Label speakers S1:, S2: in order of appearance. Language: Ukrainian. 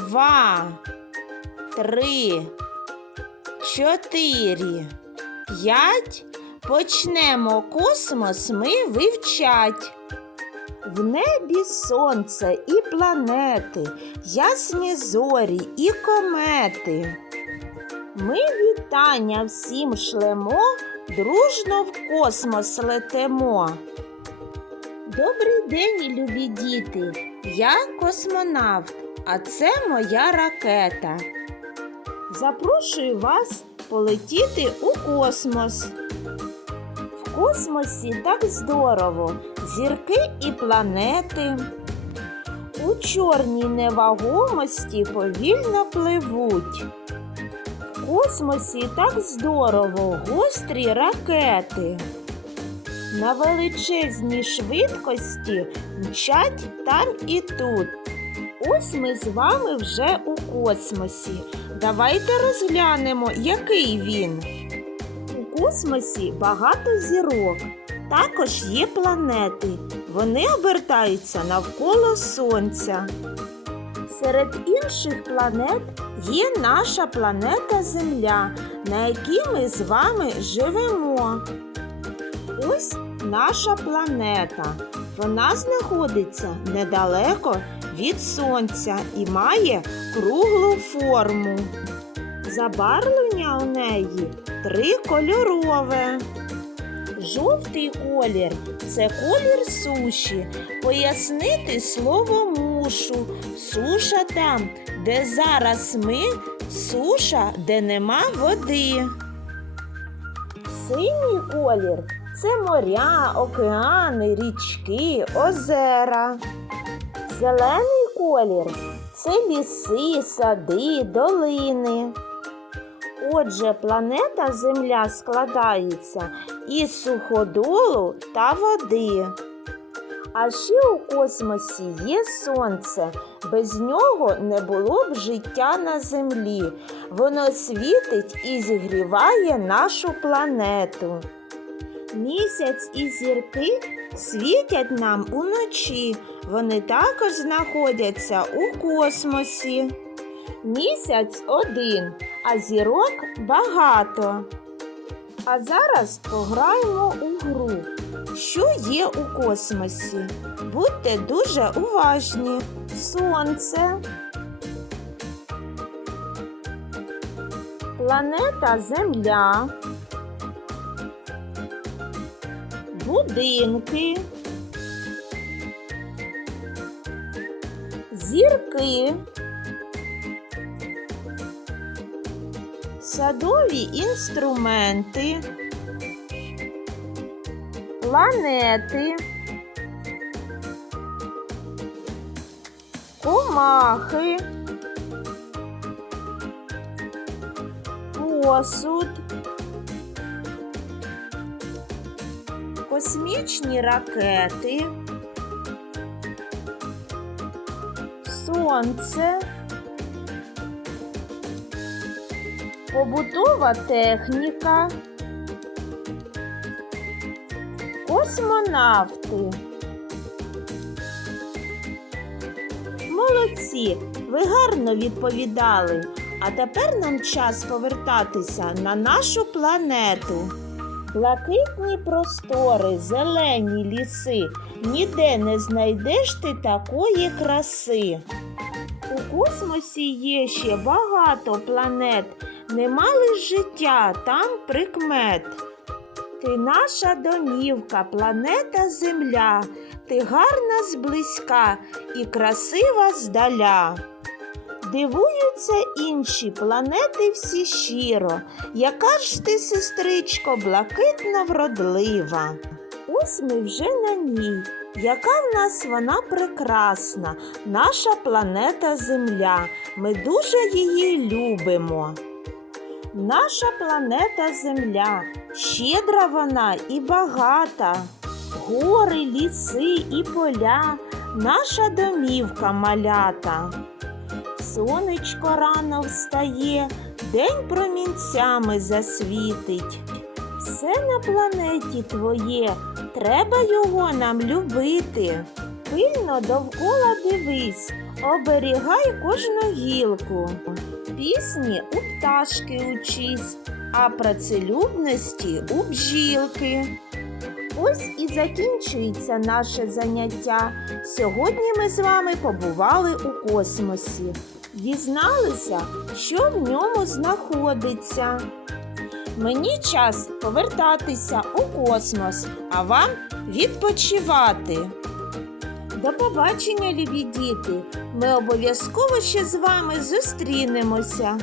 S1: два, три, чотири, п'ять. Почнемо космос ми вивчать. В небі сонце і планети, ясні зорі і комети. Ми вітання всім шлемо, дружно в космос летимо. Добрий день, любі діти! Я космонавт, а це моя ракета. Запрошую вас полетіти у космос. В космосі так здорово, зірки і планети. У чорній невагомості повільно пливуть. В космосі так здорово, гострі ракети. На величезній швидкості мчать там і тут. Ось ми з вами вже у космосі. Давайте розглянемо, який він. У космосі багато зірок. Також є планети. Вони обертаються навколо Сонця. Серед інших планет є наша планета Земля, на якій ми з вами живемо. Ось наша планета. Вона знаходиться недалеко від Сонця і має круглу форму. Забарвлення у неї трикольорове. Жовтий колір це колір суші. Пояснити слово мушу. Суша там, де зараз ми, суша, де нема води. Синій колір це моря, океани, річки, озера. Зелений колір це ліси, сади, долини. Отже, планета Земля складається із суходолу та води. А ще у космосі є сонце. Без нього не було б життя на землі. Воно світить і зігріває нашу планету. Місяць і зірки світять нам уночі. Вони також знаходяться у космосі. Місяць один, а зірок багато. А зараз пограємо у гру. Що є у космосі? Будьте дуже уважні. Сонце. Планета Земля. Будинки. Зірки. Садові інструменти. Планети. Комахи. Посуд. Космічні ракети. Сонце. Побутова техніка. Космонавти. Молодці! Ви гарно відповідали. А тепер нам час повертатися на нашу планету. Блакитні простори, зелені ліси. Ніде не знайдеш ти такої краси. У космосі є ще багато планет. Нема лиш життя, там прикмет. Ти наша домівка, планета Земля, ти гарна зблизька і красива здаля. Дивуються інші планети всі щиро, яка ж ти, сестричко, блакитна вродлива. Ось ми вже на ній. Яка в нас вона прекрасна, наша планета Земля. Ми дуже її любимо. Наша планета Земля, щедра вона і багата, гори, ліси і поля, наша домівка малята. Сонечко рано встає, день промінцями засвітить. Все на планеті твоє, треба його нам любити. Пильно довкола дивись, Оберігай кожну гілку. Пісні у пташки учись, а працелюбності у бджілки. Ось і закінчується наше заняття. Сьогодні ми з вами побували у космосі. Дізналися, що в ньому знаходиться. Мені час повертатися у космос, а вам відпочивати. До побачення, любі діти! Ми обов'язково ще з вами зустрінемося.